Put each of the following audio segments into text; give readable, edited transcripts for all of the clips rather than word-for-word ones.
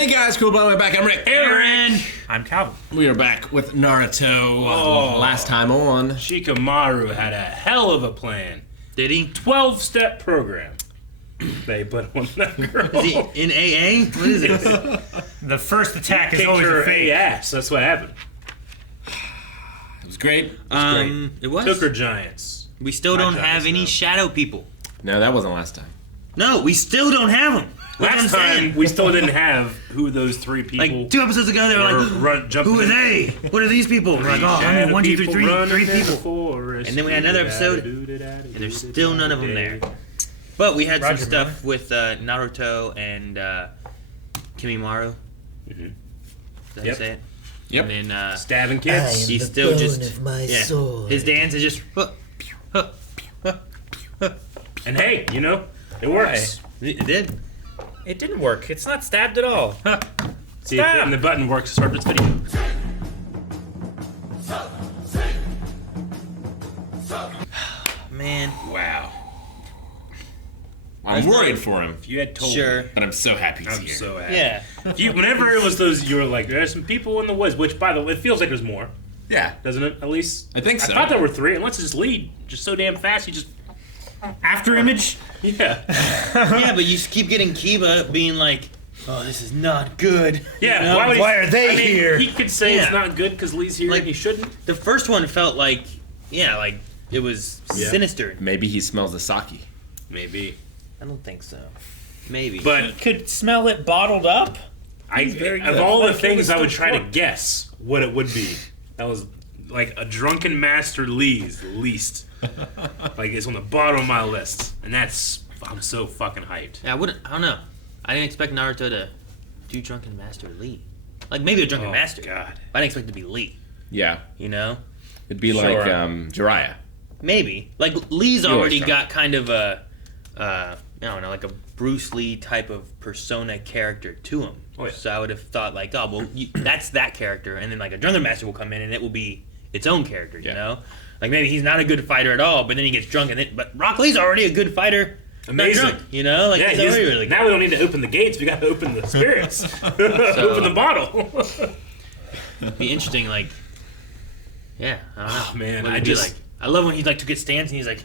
Hey guys, cool by my back. I'm Rick. Aaron. I'm Calvin. We are back with Naruto. Last time on. Shikamaru had a hell of a plan. Did he? 12-step program. They put on that girl. Is he in AA? What is this? The first attack is Kicked always her a fake. ass. That's what happened. It was great. It was. Took her giants. We still My don't giants, have any though. shadow people. No, that wasn't last time. No, we still don't have them. Last time, we still didn't have who those three people Like 2 episodes ago, they were like, jumping "Who are in. they? What are these people?" We're like, "Oh, I mean, 1, 2, 3, three running in the people." forest. And then we had another episode, and there's still none of them there. But we had Roger, some stuff with Naruto and Kimimaru. Mhm. Is that how you Yep. say it? Yep. And then Stabbing kids. he's still just his dance is just. And hey, you know, it works. It did. It didn't work. It's not stabbed at all. See if Stop. the button works to start this video. Man, Wow. I'm worried for him, If you had told sure. me, but I'm so happy he's I'm here. so happy. Yeah. Whenever it was those, you were like, there's some people in the woods, which, by the way, it feels like there's more, Yeah. doesn't it? At least I think so. I thought there were 3, unless it's just lead, just so damn fast. You just After image? yeah, Yeah, but you keep getting Kiba being like, "Oh, this is not good." yeah. You know? Why, Why are they I mean, here? He could say Yeah. it's not good because Lee's here. Like- and he shouldn't. The first one felt like, like it was Yeah. sinister. Maybe he smells the sake. Maybe, I don't think so. Maybe. but Could smell it bottled up? of all the Like, it things was I would still try to pork. guess what it would be, that was like a drunken master Lee's least. Like it's on the bottom of my list, and I'm so fucking hyped. Yeah, I don't know. I didn't expect Naruto to do Drunken Master Lee. Like maybe a Drunken Oh Master. God. But I didn't expect it to be Lee. Yeah. You know? It'd be Sure. like Jiraiya. Maybe. Like Lee's always already try. got kind of a, I don't know, like a Bruce Lee type of persona character to him. Oh, yeah. So I would have thought like, oh well, that's that character, and then like a Drunken Master will come in and it will be its own character. You Yeah. know? Like maybe he's not a good fighter at all, but then he gets drunk and then. But Rock Lee's already a good fighter. Amazing. Not drunk, you know? Like Yeah, he's already really good. now we don't need to open the gates. We got to open the spirits. Open the bottle. It'd be interesting, like, yeah, I don't know. Oh, man, What I it'd be just- like. I love when he like took his stance and he's like,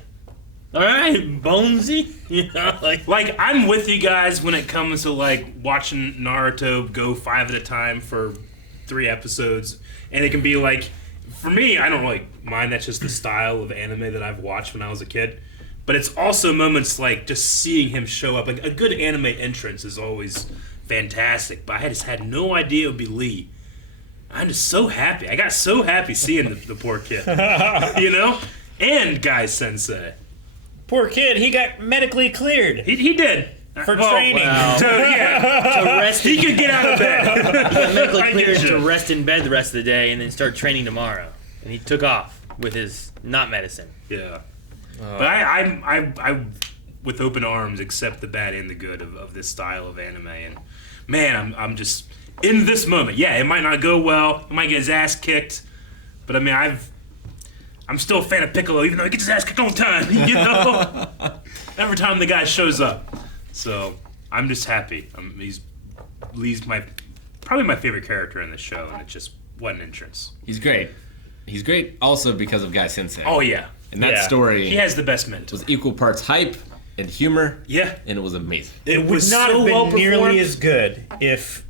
"All right, Bonesy," you know, like, Like I'm with you guys when it comes to like watching Naruto go 5 at a time for 3 episodes, and it can be like, for me, I don't really mind. That's just the style of anime that I've watched when I was a kid. But it's also moments like just seeing him show up. Like a good anime entrance is always fantastic. But I just had no idea it would be Lee. I'm just so happy. I got so happy seeing the poor kid, you know, and Guy Sensei. Poor kid, he got medically cleared. He did. For Well, training. So yeah, to rest. he could get out of bed. medically I cleared get to you. rest in bed the rest of the day and then start training tomorrow. And he took off with his not medicine. Yeah, but I with open arms accept the bad and the good of this style of anime, and man, I'm just in this moment. Yeah, it might not go well. He might get his ass kicked, but I mean I'm still a fan of Piccolo, even though he gets his ass kicked all the time. You know, every time the guy shows up. So I'm just happy. Lee's probably my favorite character in the show, and it's just what an entrance. He's great. He's great also because of Guy Sensei. Oh yeah, And that Yeah. story he has the best mentor. was equal parts hype and humor, Yeah, and it was amazing. it Would was not so have been well nearly performed. as good if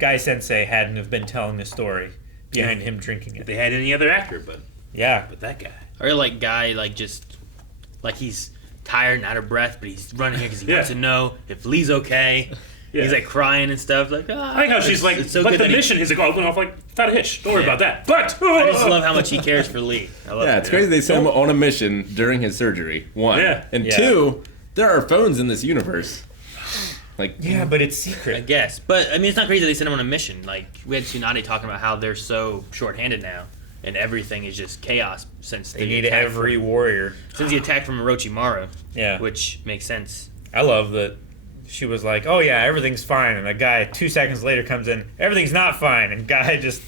Guy Sensei hadn't have been telling the story behind him drinking If it. they had any other actor, but Yeah. that guy. Or like Guy, like just, like he's tired and out of breath, but he's running here because he Yeah. wants to know if Lee's okay. Yeah. He's like crying and stuff. Like, I like how she's like, it's so but good the that he- mission, he's like, oh, I went off like, without a hitch. Don't worry Yeah. about that. But, I just love how much he cares for Lee. I love Yeah, it. it's crazy they sent him on a mission during his surgery. 1. Yeah. And Yeah. 2, there are phones in this universe. Like, Yeah, but it's I secret. guess. But, I mean, it's not crazy they sent him on a mission. Like, we had Tsunade talking about how they're so short-handed now, and everything is just chaos since They the need attack every from, warrior. since the attack from Orochimaru, Yeah. which makes sense. I love that she was like, oh yeah, everything's fine. And the guy 2 seconds later comes in, everything's not fine. And guy just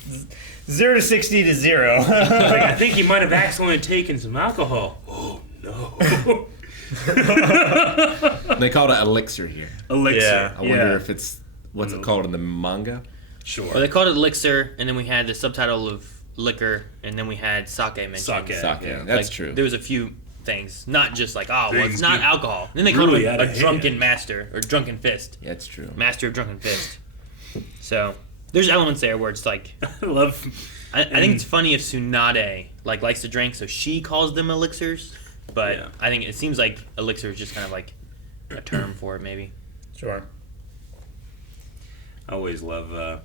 0 to 60 to 0. like, I think he might have accidentally taken some alcohol. Oh, no. they called it elixir here. Elixir. Yeah. I wonder if it's What's it called in the manga? Sure. Well, they called it elixir, and then we had the subtitle of liquor, and then we had sake mentioned. Sake. Sake. Yeah. That's Like, true. There was a few things, not just like, oh, well, Things it's not get alcohol. And then they called really him out a of hand. drunken master or drunken fist, Yeah, it's true. master of drunken fist. So there's elements there where it's like, I love. I think it's funny if Tsunade like likes to drink, so she calls them elixirs. But Yeah. I think it seems like elixir is just kind of like a term for it, maybe. Sure. I always love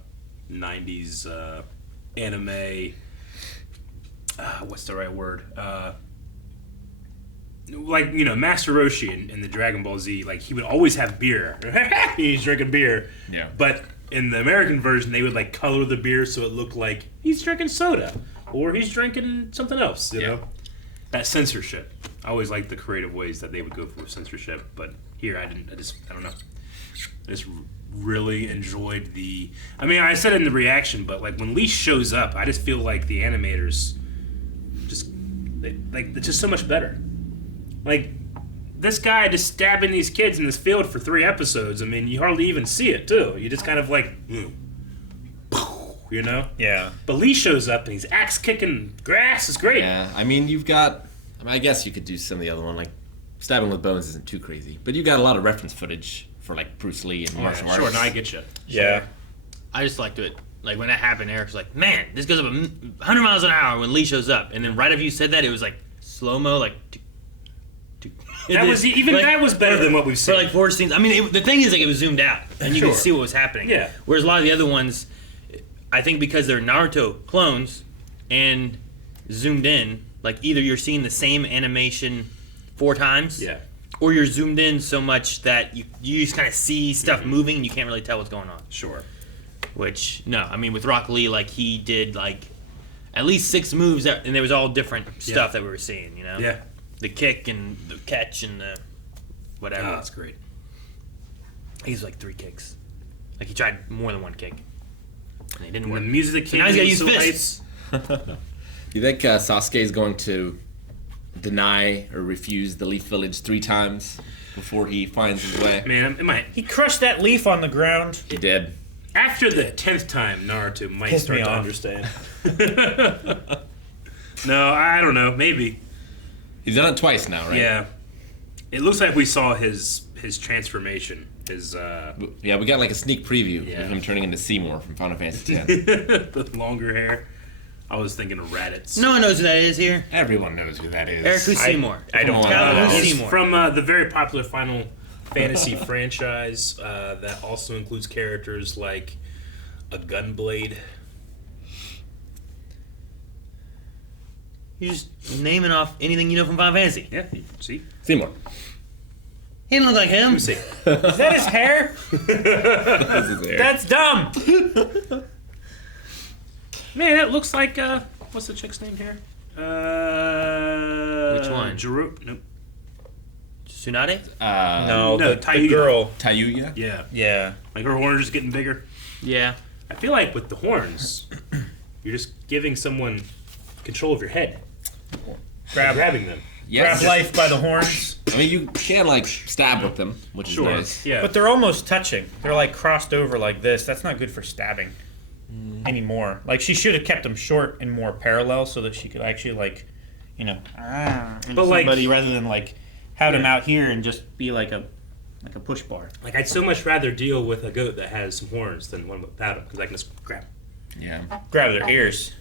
90s anime. What's the right word? Like, Master Roshi in the Dragon Ball Z, like, he would always have beer. He's drinking beer. Yeah. But in the American version, they would, like, color the beer so it looked like he's drinking soda. Or he's drinking something else, you know? That censorship. I always liked the creative ways that they would go for censorship. But here, I don't know. I just really enjoyed I said it in the reaction, but, like, when Lee shows up, I just feel like the animators it's just so much better. Like, this guy just stabbing these kids in this field for 3 episodes. I mean, you hardly even see it, too. You just kind of like, Yeah. But Lee shows up and he's axe kicking grass. It's great. Yeah, I mean, I guess you could do some of the other one, like stabbing with bones isn't too crazy, but you got a lot of reference footage for like Bruce Lee and martial arts. Sure, now I get you. Yeah. I just liked it. Like when that happened, Eric's like, "Man, this goes up 100 miles an hour when Lee shows up." And then right after you said that, it was like slow mo, like. That was better than what we've seen. For like 4 scenes. I mean, the thing is, like, it was zoomed out, and you could see what was happening. Yeah. Whereas a lot of the other ones, I think because they're Naruto clones and zoomed in, like either you're seeing the same animation 4 times, Yeah. or you're zoomed in so much that you just kind of see stuff moving and you can't really tell what's going on. Sure. Which, no, I mean, with Rock Lee, like, he did, like, at least 6 moves, and there was all different stuff that we were seeing, you know? Yeah. The kick and the catch and the whatever. Oh, that's great. He was like 3 kicks. Like, he tried more than 1 kick. And it didn't And work. the music So now he's came gotta in use so fists. You think Sasuke is going to deny or refuse the Leaf Village 3 times before he finds his way? Man, He crushed that leaf on the ground. He did. after the 10th time, Naruto might Pissed start me to off. understand. No, I don't know. Maybe. He's done it twice now, right? Yeah. It looks like we saw his transformation. His Yeah, we got like a sneak preview Yeah. of him turning into Seymour from Final Fantasy X. the longer hair. I was thinking of Raditz. No one knows who that is here. Everyone knows who that is. Eric, who's Seymour? I don't know. Calvin, who's He's Seymour? from the very popular Final Fantasy franchise that also includes characters like a Gunblade. You're just naming off anything you know from Final Fantasy. Yeah, see? Seymour. He didn't look like him. Let me see. Is that his hair? This is Eric. That's dumb. Man, that looks like, what's the chick's name here? Which one? Nope. Tsunade? No, No, the Tayuya. girl. Tayuya? Yeah. Yeah. Like her horns are just getting bigger. Yeah. I feel like with the horns, you're just giving someone control of your head. Grabbing them. Yes. Grab life by the horns. I mean, you can like stab with them, which is Sure. nice. Yeah. But they're almost touching. They're like crossed over like this. That's not good for stabbing anymore. Like she should have kept them short and more parallel so that she could actually like, into But, like- somebody rather than like have them Yeah. out here and just be like a push bar. Like, I'd so much rather deal with a goat that has some horns than one without them, because I can just grab. Yeah. Grab their ears.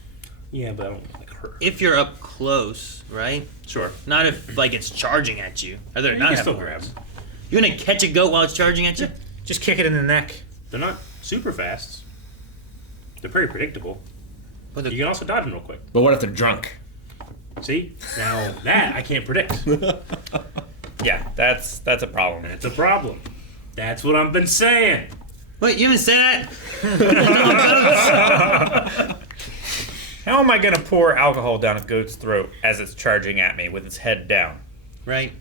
Yeah, but I don't like her. If you're up close, right? Sure. Not if like it's charging at you. Or they're You not can having still grab horns. them. You're gonna catch a goat while it's charging at you? Just kick it in the neck. They're not super fast. They're pretty predictable. But the- You can also dodge them real quick. But what if they're drunk? See? Now, that I can't predict. Yeah, that's a problem. That's a problem. That's what I've been saying. Wait, you haven't said that? How am I gonna pour alcohol down a goat's throat as it's charging at me with its head down? Right.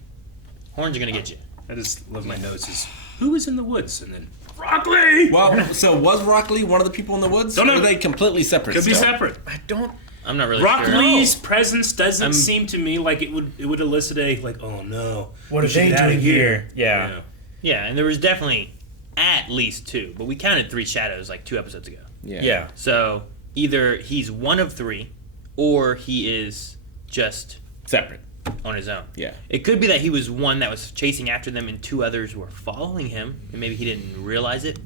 Horns are gonna get you. I just love my notes. Is who was in the woods? And then Rock Lee! Well, so was Rock Lee one of the people in the woods? Don't Or know. are they completely separate? Could be still? separate. I don't. I'm not really Rock sure. Lee's presence doesn't I'm- seem to me like it would elicit a like, oh no. What we are should they get outta doing here? Yeah. Yeah, and there was definitely at least 2, but we counted 3 shadows like 2 episodes ago. Yeah. So either he's one of 3, or he is just Separate. on his own. Yeah. It could be that he was one that was chasing after them, and 2 others were following him, and maybe he didn't realize it.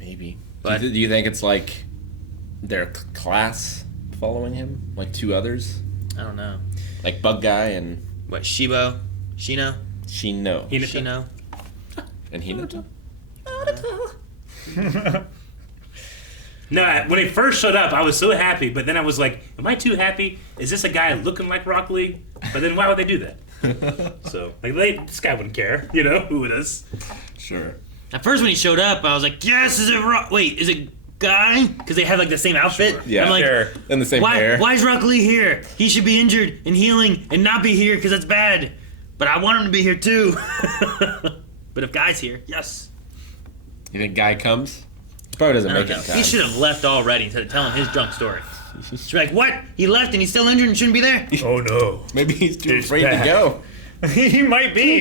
Maybe. But- do you think it's like their class following him? Like 2 others? I don't know. Like Bug Guy and What, Shino? Shino. Shino? And Hinata? No, when he first showed up, I was so happy, but then I was like, am I too happy? Is this a guy looking like Rock Lee? But then why would they do that? So, like, this guy wouldn't care, who it is. Sure. At first when he showed up, I was like, yes, is it Guy? Because they had like the same outfit. Sure. Yeah. I'm like, Sure. And the same hair. why is Rock Lee here? He should be injured and healing and not be here because that's bad. But I want him to be here too. But if Guy's here, yes. You think Guy comes? He probably doesn't I make don't it know. in time. He should have left already instead of telling his drunk story. She'd be like, what? He left and he's still injured and shouldn't be there? Oh no. Maybe he's too It's afraid bad. to go. He might be.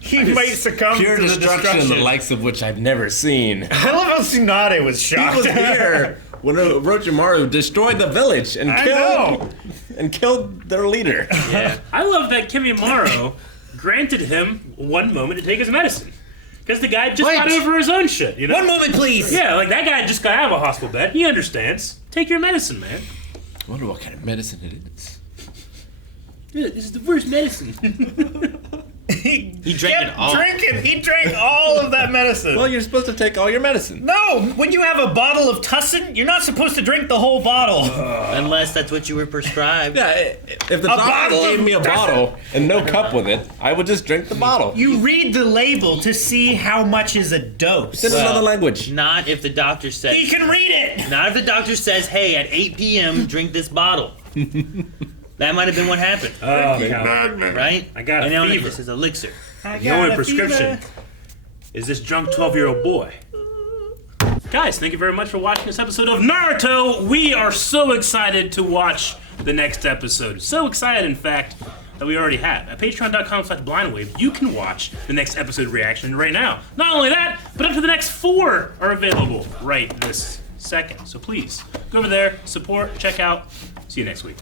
He might succumb Pure to the destruction, the likes of which I've never seen. I love how Tsunade was He shocked. was here when Orochimaru destroyed the village and killed their leader. Yeah. I love that Kimimaro granted him 1 moment to take his medicine. Because the guy just got over his own shit, One moment, please. Yeah, like that guy just got out of a hospital bed. He understands. Take your medicine, man. I wonder what kind of medicine it is. Dude, this is the worst medicine. He drank it all. He drank all of that medicine. Well, you're supposed to take all your medicine. No, when you have a bottle of Tussin, you're not supposed to drink the whole bottle. Unless that's what you were prescribed. Yeah, if the doctor bottle gave of me a bottle and no cup with it, I would just drink the bottle. You read the label to see how much is a dose. It's in another language. Not if the doctor says. He can read it. Not if the doctor says, hey, at 8 p.m., drink this bottle. That might have been what happened, Oh, God. right? I got a and now fever. this is elixir. The only prescription is this drunk 12-year-old boy. Guys, thank you very much for watching this episode of Naruto. We are so excited to watch the next episode. So excited, in fact, that we already have. At patreon.com/blindwave, you can watch the next episode reaction right now. Not only that, but up to the next 4 are available right this second. So please, go over there, support, check out. See you next week.